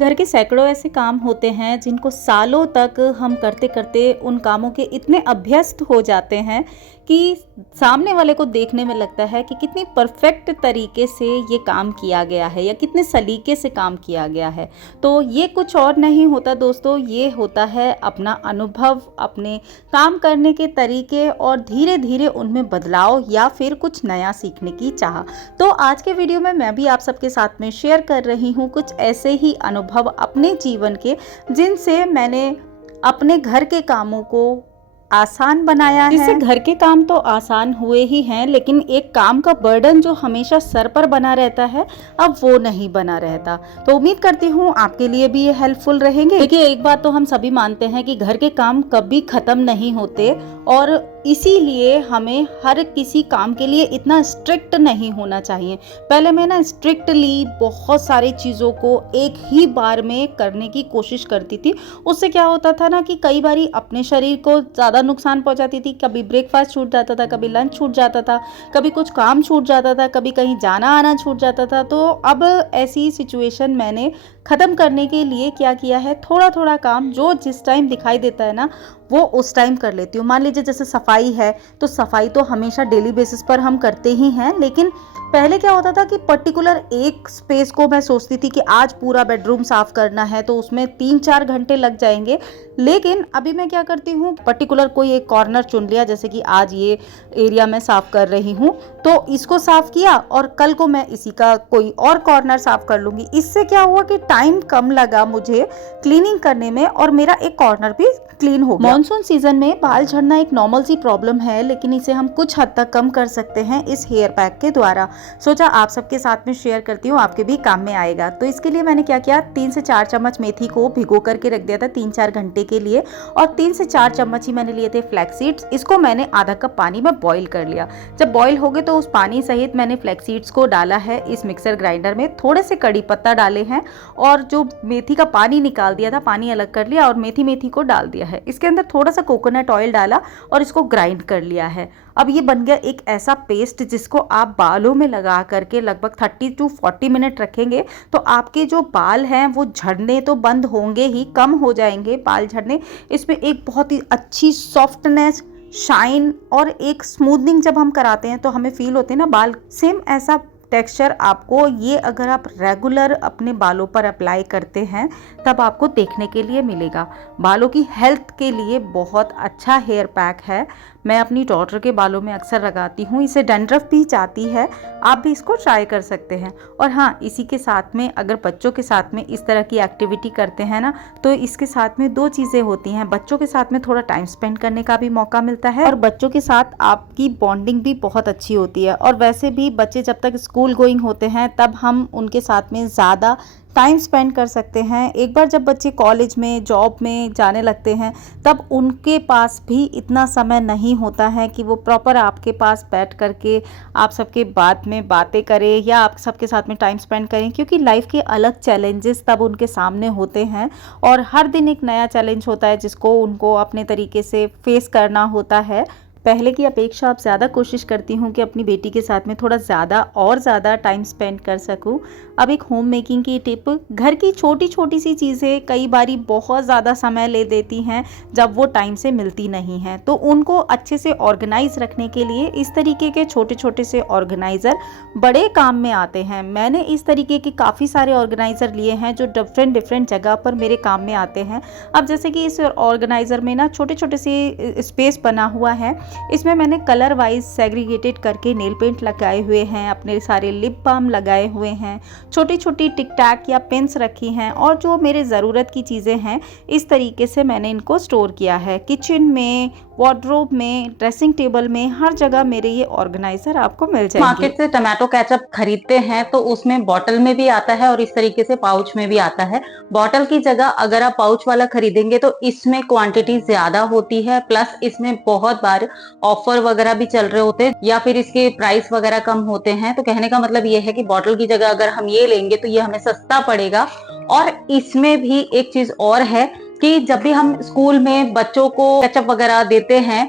घर के सैकड़ों ऐसे काम होते हैं जिनको सालों तक हम करते करते उन कामों के इतने अभ्यस्त हो जाते हैं कि सामने वाले को देखने में लगता है कि कितनी परफेक्ट तरीके से ये काम किया गया है या कितने सलीके से काम किया गया है। तो ये कुछ और नहीं होता दोस्तों, ये होता है अपना अनुभव, अपने काम करने के तरीके और धीरे धीरे उनमें बदलाव या फिर कुछ नया सीखने की चाह। तो आज के वीडियो में मैं भी आप सबके साथ में शेयर कर रही हूँ कुछ ऐसे ही अनुभव अपने जीवन के, जिनसे मैंने अपने घर के कामों को आसान बनाया है। जिससे घर के काम तो आसान हुए ही हैं, लेकिन एक काम का बर्डन जो हमेशा सर पर बना रहता है, अब वो नहीं बना रहता। तो उम्मीद करती हूँ आपके लिए भी ये हेल्पफुल रहेंगे। देखिए, एक बात तो हम सभी मानते हैं कि घर के काम कभी खत्म नहीं होते और इसीलिए हमें हर किसी काम के लिए इतना स्ट्रिक्ट नहीं होना चाहिए। पहले मैं ना स्ट्रिक्टली बहुत सारी चीज़ों को एक ही बार में करने की कोशिश करती थी। उससे क्या होता था ना कि कई बारी अपने शरीर को ज़्यादा नुकसान पहुंचाती थी। कभी ब्रेकफास्ट छूट जाता था, कभी लंच छूट जाता था, कभी कुछ काम छूट जाता था, कभी कहीं जाना आना छूट जाता था। तो अब ऐसी सिचुएशन मैंने ख़त्म करने के लिए क्या किया है, थोड़ा थोड़ा काम जो जिस टाइम दिखाई देता है ना वो उस टाइम कर लेती हूँ। मान लीजिए जैसे सफाई है, तो सफाई तो हमेशा डेली बेसिस पर हम करते ही हैं, लेकिन पहले क्या होता था कि पर्टिकुलर एक स्पेस को मैं सोचती थी कि आज पूरा बेडरूम साफ करना है तो उसमें 3-4 घंटे लग जाएंगे। लेकिन अभी मैं क्या करती हूँ, पर्टिकुलर कोई एक कॉर्नर चुन लिया, जैसे कि आज ये एरिया मैं साफ कर रही हूँ तो इसको साफ किया और कल को मैं इसी का कोई और कॉर्नर साफ कर लूंगी। इससे क्या हुआ कि टाइम कम लगा मुझे क्लीनिंग करने में और मेरा एक कॉर्नर भी क्लीन हो गया। मॉनसून सीजन में बाल झड़ना एक नॉर्मल सी प्रॉब्लम है, लेकिन इसे हम कुछ हद तक कम कर सकते हैं इस हेयर पैक के द्वारा। सोचा आप सबके साथ में शेयर करती हूँ, आपके भी काम में आएगा। तो इसके लिए मैंने क्या किया, 3 से 4 चम्मच मेथी को भिगो करके रख दिया था 3-4 घंटे के लिए, और 3 से 4 चम्मच ही मैंने लिए थे फ्लैक्स सीड्स। इसको मैंने आधा कप पानी में बॉईल कर लिया। जब बॉईल हो गए तो उस पानी सहित मैंने फ्लैक्स सीड्स को डाला है इस मिक्सर ग्राइंडर में। थोड़े से कड़ी पत्ता डाले हैं और जो मेथी का पानी निकाल दिया था, पानी अलग कर लिया और मेथी को डाल दिया है। इसके अंदर थोड़ा सा कोकोनट ऑयल डाला और इसको ग्राइंड कर लिया है। अब ये बन गया एक ऐसा पेस्ट जिसको आप बालों में लगा करके लगभग 30 to 40 मिनट रखेंगे तो आपके जो बाल हैं वो झड़ने तो बंद होंगे ही, कम हो जाएंगे बाल झड़ने। इसमें एक बहुत ही अच्छी सॉफ्टनेस, शाइन और एक स्मूथनिंग जब हम कराते हैं तो हमें फील होते हैं ना बाल, सेम ऐसा टेक्सचर आपको ये अगर आप रेगुलर अपने बालों पर अप्लाई करते हैं तब आपको देखने के लिए मिलेगा। बालों की हेल्थ के लिए बहुत अच्छा हेयर पैक है। मैं अपनी डॉटर के बालों में अक्सर लगाती हूँ, इसे डैंड्रफ भी जाती है। आप भी इसको ट्राई कर सकते हैं। और हाँ, इसी के साथ में अगर बच्चों के साथ में इस तरह की एक्टिविटी करते हैं ना, तो इसके साथ में 2 चीज़ें होती हैं। बच्चों के साथ में थोड़ा टाइम स्पेंड करने का भी मौका मिलता है और बच्चों के साथ आपकी बॉन्डिंग भी बहुत अच्छी होती है। और वैसे भी बच्चे जब तक स्कूल गोइंग होते हैं तब हम उनके साथ में ज़्यादा टाइम स्पेंड कर सकते हैं। एक बार जब बच्चे कॉलेज में, जॉब में जाने लगते हैं तब उनके पास भी इतना समय नहीं होता है कि वो प्रॉपर आपके पास बैठ करके आप सबके बाद में बातें करें या आप सबके साथ में टाइम स्पेंड करें, क्योंकि लाइफ के अलग चैलेंजेस तब उनके सामने होते हैं और हर दिन एक नया चैलेंज होता है जिसको उनको अपने तरीके से फेस करना होता है। पहले की अपेक्षा अब ज़्यादा कोशिश करती हूँ कि अपनी बेटी के साथ में थोड़ा ज़्यादा टाइम स्पेंड कर सकूँ। अब एक होम मेकिंग की टिप, घर की छोटी छोटी सी चीज़ें कई बारी बहुत ज़्यादा समय ले देती हैं जब वो टाइम से मिलती नहीं हैं, तो उनको अच्छे से ऑर्गेनाइज रखने के लिए इस तरीके के छोटे छोटे से ऑर्गेनाइज़र बड़े काम में आते हैं। मैंने इस तरीके के काफ़ी सारे ऑर्गेनाइज़र लिए हैं जो डिफरेंट जगह पर मेरे काम में आते हैं। अब जैसे कि इस ऑर्गेनाइज़र में ना छोटे छोटे से स्पेस बना हुआ है, इसमें मैंने कलर वाइज सेग्रीगेटेड करके नेल पेंट लगाए हुए हैं, अपने सारे लिप बाम लगाए हुए हैं, छोटी छोटी टिक टैक या पेन्स रखी हैं और जो मेरे ज़रूरत की चीज़ें हैं इस तरीके से मैंने इनको स्टोर किया है। किचन में, वार्डरोब में, ड्रेसिंग टेबल में, हर जगह मेरे ये ऑर्गेनाइजर आपको मिल जाएंगे। मार्केट से टमाटो केचप खरीदते हैं तो उसमें बॉटल में भी आता है और इस तरीके से पाउच में भी आता है। बॉटल की जगह अगर आप पाउच वाला खरीदेंगे तो इसमें क्वांटिटी ज्यादा होती है, प्लस इसमें बहुत बार ऑफर वगैरह भी चल रहे होते हैं या फिर इसके प्राइस वगैरह कम होते हैं। तो कहने का मतलब ये है कि बॉटल की जगह अगर हम ये लेंगे तो ये हमें सस्ता पड़ेगा। और इसमें भी एक चीज और है कि जब भी हम स्कूल में बच्चों को केचप वगैरह देते हैं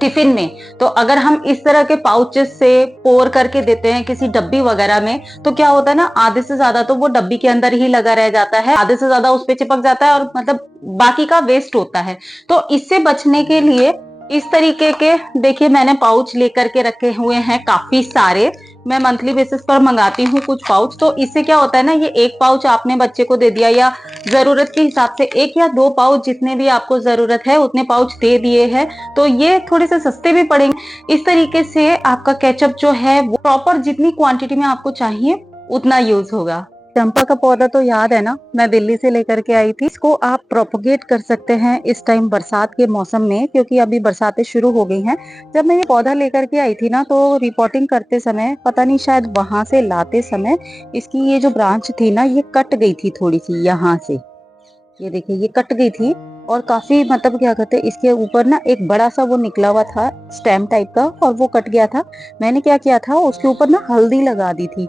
टिफिन में, तो अगर हम इस तरह के पाउचेस से पोर करके देते हैं किसी डब्बी वगैरह में, तो क्या होता है ना, आधे से ज्यादा तो वो डब्बी के अंदर ही लगा रह जाता है, आधे से ज्यादा उस पे चिपक जाता है और मतलब बाकी का वेस्ट होता है। तो इससे बचने के लिए इस तरीके के देखिए मैंने पाउच लेकर के रखे हुए हैं काफी सारे। मैं मंथली बेसिस पर मंगाती हूँ कुछ पाउच, तो इससे क्या होता है ना, ये एक पाउच आपने बच्चे को दे दिया या जरूरत के हिसाब से 1 या 2 पाउच जितने भी आपको जरूरत है उतने पाउच दे दिए हैं, तो ये थोड़े से सस्ते भी पड़ेंगे। इस तरीके से आपका केचप जो है वो प्रॉपर जितनी क्वांटिटी में आपको चाहिए उतना यूज होगा। चंपा का पौधा तो याद है ना, मैं दिल्ली से लेकर के आई थी। इसको आप प्रोपोगेट कर सकते हैं इस टाइम बरसात के मौसम में, क्योंकि अभी बरसातें शुरू हो गई हैं। जब मैं ये पौधा लेकर के आई थी ना, तो रिपोर्टिंग करते समय पता नहीं शायद वहां से लाते समय इसकी ये जो ब्रांच थी ना, ये कट गई थी थोड़ी सी यहाँ से। ये देखिए ये कट गई थी और काफी मतलब क्या कहते हैं, इसके ऊपर ना एक बड़ा सा वो निकला हुआ था स्टेम टाइप का, और वो कट गया था। मैंने क्या किया था, उसके ऊपर ना हल्दी लगा दी थी,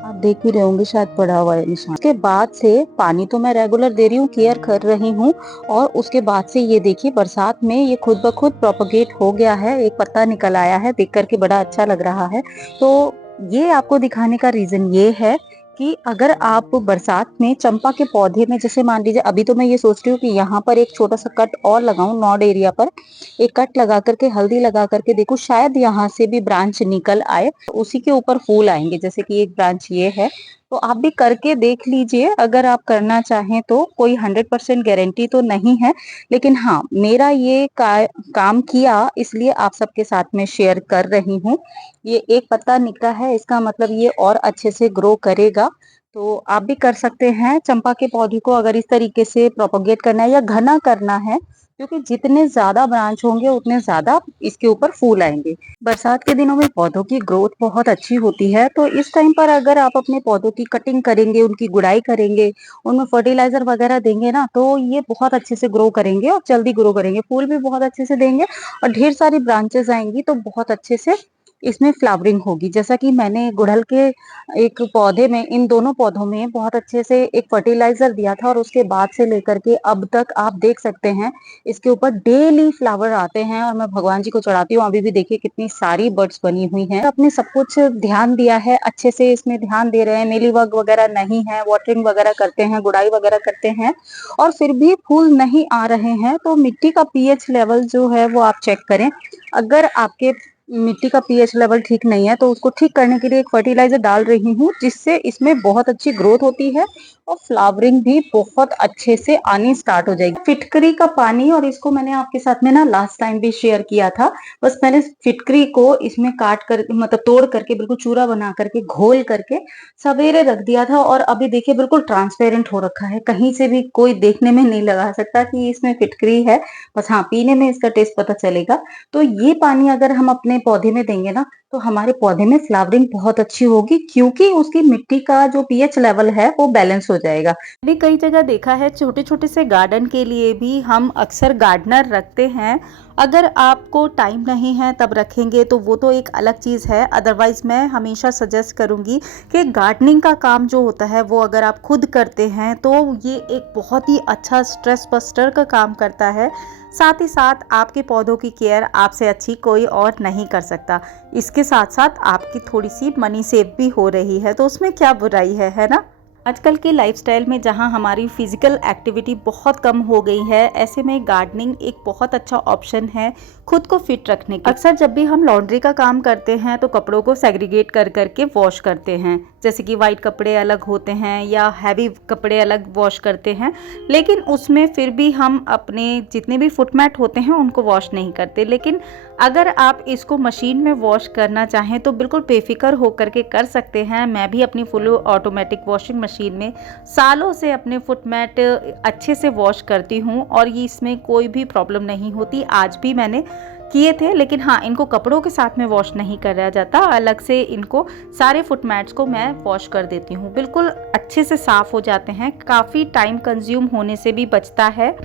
आप देख भी रहे होंगे शायद पड़ा हुआ है निशान। उसके बाद से पानी तो मैं रेगुलर दे रही हूँ, केयर कर रही हूँ, और उसके बाद से ये देखिए बरसात में ये खुद ब खुद प्रोपोगेट हो गया है, एक पत्ता निकल आया है, देख करके बड़ा अच्छा लग रहा है। तो ये आपको दिखाने का रीजन ये है कि अगर आप बरसात में चंपा के पौधे में, जैसे मान लीजिए अभी तो मैं ये सोच रही हूँ कि यहाँ पर एक छोटा सा कट और लगाऊं, नॉड एरिया पर एक कट लगा करके हल्दी लगा करके देखो, शायद यहाँ से भी ब्रांच निकल आए, उसी के ऊपर फूल आएंगे। जैसे कि एक ब्रांच ये है, तो आप भी करके देख लीजिए अगर आप करना चाहें तो। कोई 100% गारंटी तो नहीं है, लेकिन हाँ मेरा ये काम किया इसलिए आप सबके साथ में शेयर कर रही हूँ। ये एक पत्ता निकला है, इसका मतलब ये और अच्छे से ग्रो करेगा। तो आप भी कर सकते हैं चंपा के पौधे को, अगर इस तरीके से प्रोपोगेट करना है या घना करना है, क्योंकि जितने ज्यादा ब्रांच होंगे उतने ज्यादा इसके ऊपर फूल आएंगे। बरसात के दिनों में पौधों की ग्रोथ बहुत अच्छी होती है, तो इस टाइम पर अगर आप अपने पौधों की कटिंग करेंगे, उनकी गुड़ाई करेंगे, उनमें फर्टिलाइजर वगैरह देंगे ना, तो ये बहुत अच्छे से ग्रो करेंगे और जल्दी ग्रो करेंगे, फूल भी बहुत अच्छे से देंगे और ढेर सारी ब्रांचेस आएंगी, तो बहुत अच्छे से इसमें फ्लावरिंग होगी। जैसा कि मैंने गुड़हल के एक पौधे में, इन दोनों पौधों में बहुत अच्छे से एक फर्टिलाइजर दिया था, और उसके बाद से लेकर के अब तक आप देख सकते हैं इसके ऊपर डेली फ्लावर आते हैं, और मैं भगवान जी को चढ़ाती हूँ। अभी भी देखिए कितनी सारी बर्ड्स बनी हुई हैं। अपने सब कुछ ध्यान दिया है, अच्छे से इसमें ध्यान दे रहे हैं, मेलीबग वगैरह नहीं है, वाटरिंग वगैरह करते हैं, गुड़ाई वगैरह करते हैं, और फिर भी फूल नहीं आ रहे हैं। तो मिट्टी का पीएच लेवल जो है वो आप चेक करें। अगर आपके मिट्टी का पीएच लेवल ठीक नहीं है, तो उसको ठीक करने के लिए एक फर्टिलाइजर डाल रही हूँ, जिससे इसमें बहुत अच्छी ग्रोथ होती है और फ्लावरिंग भी बहुत अच्छे से आनी स्टार्ट हो जाएगी। फिटकरी का पानी, और इसको मैंने आपके साथ में ना लास्ट टाइम भी शेयर किया था। बस मैंने फिटकरी को इसमें काट कर मतलब तोड़ करके बिल्कुल चूरा बना करके घोल करके सवेरे रख दिया था, और अभी देखिए बिल्कुल ट्रांसपेरेंट हो रखा है, कहीं से भी कोई देखने में नहीं लगा सकता कि इसमें फिटकरी है। बस हाँ, पीने में इसका टेस्ट पता चलेगा। तो ये पानी अगर हम अपने पौधे में देंगे ना, तो हमारे पौधे में फ्लावरिंग बहुत अच्छी होगी, क्योंकि उसकी मिट्टी का जो पीएच लेवल है वो बैलेंस हो जाएगा। मैंने कई जगह देखा है, छोटे छोटे से गार्डन के लिए भी हम अक्सर गार्डनर रखते हैं। अगर आपको टाइम नहीं है तब रखेंगे तो वो तो एक अलग चीज़ है, अदरवाइज मैं हमेशा सजेस्ट करूँगी कि गार्डनिंग का काम जो होता है वो अगर आप खुद करते हैं तो ये एक बहुत ही अच्छा स्ट्रेस बस्टर का काम करता है। साथ ही साथ आपके पौधों की केयर आपसे अच्छी कोई और नहीं कर सकता। इसके साथ साथ आपकी थोड़ी सी मनी सेव भी हो रही है, तो उसमें क्या बुराई है ना। आजकल के लाइफस्टाइल में जहां हमारी फिजिकल एक्टिविटी बहुत कम हो गई है, ऐसे में गार्डनिंग एक बहुत अच्छा ऑप्शन है खुद को फिट रखने के। अक्सर जब भी हम लॉन्ड्री का काम करते हैं तो कपड़ों को सेग्रीगेट कर करके वॉश करते हैं, जैसे कि वाइट कपड़े अलग होते हैं या हैवी कपड़े अलग वॉश करते हैं, लेकिन उसमें फिर भी हम अपने जितने भी फुटमैट होते हैं उनको वॉश नहीं करते। लेकिन अगर आप इसको मशीन में वॉश करना चाहें तो बिल्कुल बेफिक्र होकर के कर सकते हैं। मैं भी अपनी फुल ऑटोमेटिक वॉशिंग मशीन में सालों से अपने फुटमैट अच्छे से वॉश करती हूँ और ये इसमें कोई भी प्रॉब्लम नहीं होती। आज भी मैंने किए थे, लेकिन हाँ, इनको कपड़ों के साथ में वॉश नहीं करा जाता, अलग से इनको सारे फुटमैट्स को मैं वॉश कर देती हूँ। बिल्कुल अच्छे से साफ़ हो जाते हैं, काफ़ी टाइम कंज्यूम होने से भी बचता है,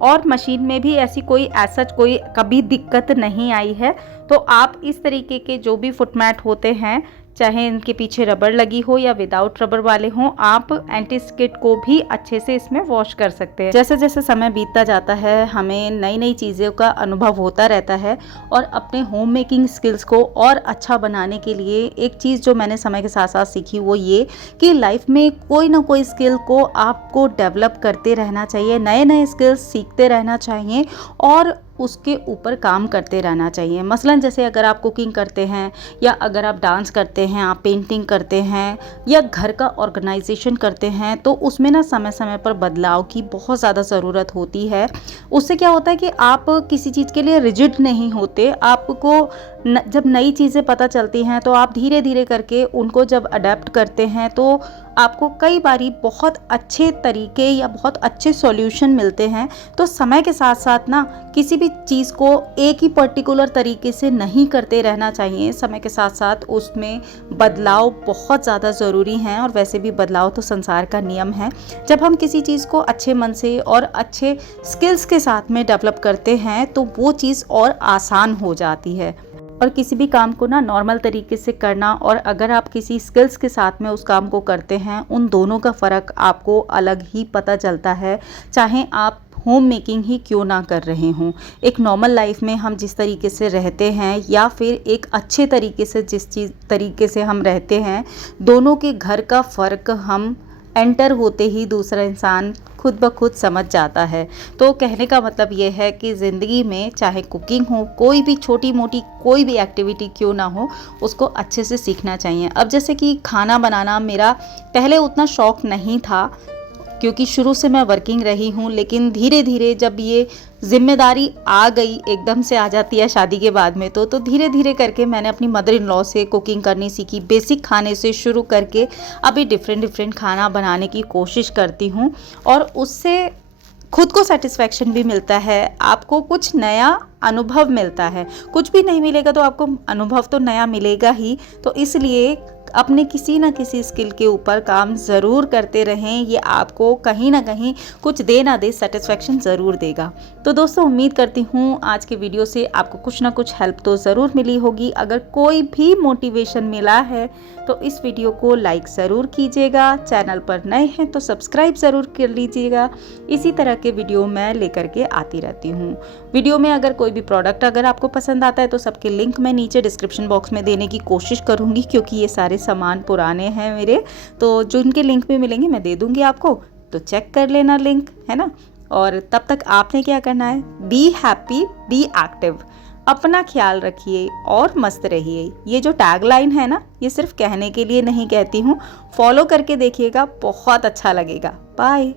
और मशीन में भी ऐसी कोई कोई कभी दिक्कत नहीं आई है। तो आप इस तरीके के जो भी फुटमैट होते हैं, चाहे इनके पीछे रबर लगी हो या विदाउट रबर वाले हों, आप एंटी स्किड को भी अच्छे से इसमें वॉश कर सकते हैं। जैसे जैसे समय बीतता जाता है हमें नई नई चीज़ों का अनुभव होता रहता है और अपने होम मेकिंग स्किल्स को और अच्छा बनाने के लिए एक चीज़ जो मैंने समय के साथ साथ सीखी वो ये कि लाइफ में कोई ना कोई स्किल को आपको डेवलप करते रहना चाहिए, नए नए स्किल्स सीखते रहना चाहिए और उसके ऊपर काम करते रहना चाहिए। मसलन जैसे अगर आप कुकिंग करते हैं या अगर आप डांस करते हैं, आप पेंटिंग करते हैं या घर का ऑर्गेनाइजेशन करते हैं, तो उसमें ना समय समय पर बदलाव की बहुत ज़्यादा ज़रूरत होती है। उससे क्या होता है कि आप किसी चीज़ के लिए रिजिड नहीं होते। आपको जब नई चीज़ें पता चलती हैं तो आप धीरे धीरे करके उनको जब अडेप्ट करते हैं तो आपको कई बारी बहुत अच्छे तरीके या बहुत अच्छे सॉल्यूशन मिलते हैं। तो समय के साथ साथ ना किसी भी चीज़ को एक ही पर्टिकुलर तरीके से नहीं करते रहना चाहिए। समय के साथ साथ उसमें बदलाव बहुत ज़्यादा ज़रूरी हैं और वैसे भी बदलाव तो संसार का नियम है। जब हम किसी चीज़ को अच्छे मन से और अच्छे स्किल्स के साथ में डेवलप करते हैं तो वो चीज़ और आसान हो जाती है। और किसी भी काम को ना नॉर्मल तरीके से करना और अगर आप किसी स्किल्स के साथ में उस काम को करते हैं, उन दोनों का फ़र्क आपको अलग ही पता चलता है, चाहे आप होम मेकिंग ही क्यों ना कर रहे हों। एक नॉर्मल लाइफ में हम जिस तरीके से रहते हैं या फिर एक अच्छे तरीके से जिस तरीके से हम रहते हैं, दोनों के घर का फ़र्क हम एंटर होते ही दूसरा इंसान खुद ब खुद समझ जाता है। तो कहने का मतलब ये है कि ज़िंदगी में चाहे कुकिंग हो, कोई भी छोटी मोटी कोई भी एक्टिविटी क्यों ना हो, उसको अच्छे से सीखना चाहिए। अब जैसे कि खाना बनाना मेरा पहले उतना शौक़ नहीं था क्योंकि शुरू से मैं वर्किंग रही हूँ, लेकिन धीरे धीरे जब ये जिम्मेदारी आ गई, एकदम से आ जाती है शादी के बाद में तो धीरे धीरे करके मैंने अपनी मदर इन लॉ से कुकिंग करनी सीखी। बेसिक खाने से शुरू करके अभी डिफरेंट खाना बनाने की कोशिश करती हूँ और उससे खुद को सेटिस्फैक्शन भी मिलता है, आपको कुछ नया अनुभव मिलता है। कुछ भी नहीं मिलेगा तो आपको अनुभव तो नया मिलेगा ही। तो इसलिए अपने किसी न किसी स्किल के ऊपर काम ज़रूर करते रहें, ये आपको कहीं ना कहीं कुछ दे ना दे सेटिस्फैक्शन ज़रूर देगा। तो दोस्तों उम्मीद करती हूँ आज के वीडियो से आपको कुछ ना कुछ हेल्प तो ज़रूर मिली होगी। अगर कोई भी मोटिवेशन मिला है तो इस वीडियो को लाइक ज़रूर कीजिएगा, चैनल पर नए हैं तो सब्सक्राइब ज़रूर कर लीजिएगा। इसी तरह के वीडियो मैं लेकर के आती रहती हूँ। वीडियो में अगर कोई भी प्रोडक्ट अगर आपको पसंद आता है तो सबके लिंक मैं नीचे डिस्क्रिप्शन बॉक्स में देने की कोशिश करूँगी, क्योंकि ये सारे सामान पुराने हैं मेरे, तो जो उनके लिंक भी मिलेंगे मैं दे दूँगी आपको, तो चेक कर लेना लिंक, है ना। और तब तक आपने क्या करना है, बी हैप्पी, बी एक्टिव, अपना ख्याल रखिए और मस्त रहिए। ये जो टैगलाइन है ना, ये सिर्फ कहने के लिए नहीं कहती हूँ, फॉलो करके देखिएगा, बहुत अच्छा लगेगा। बाय।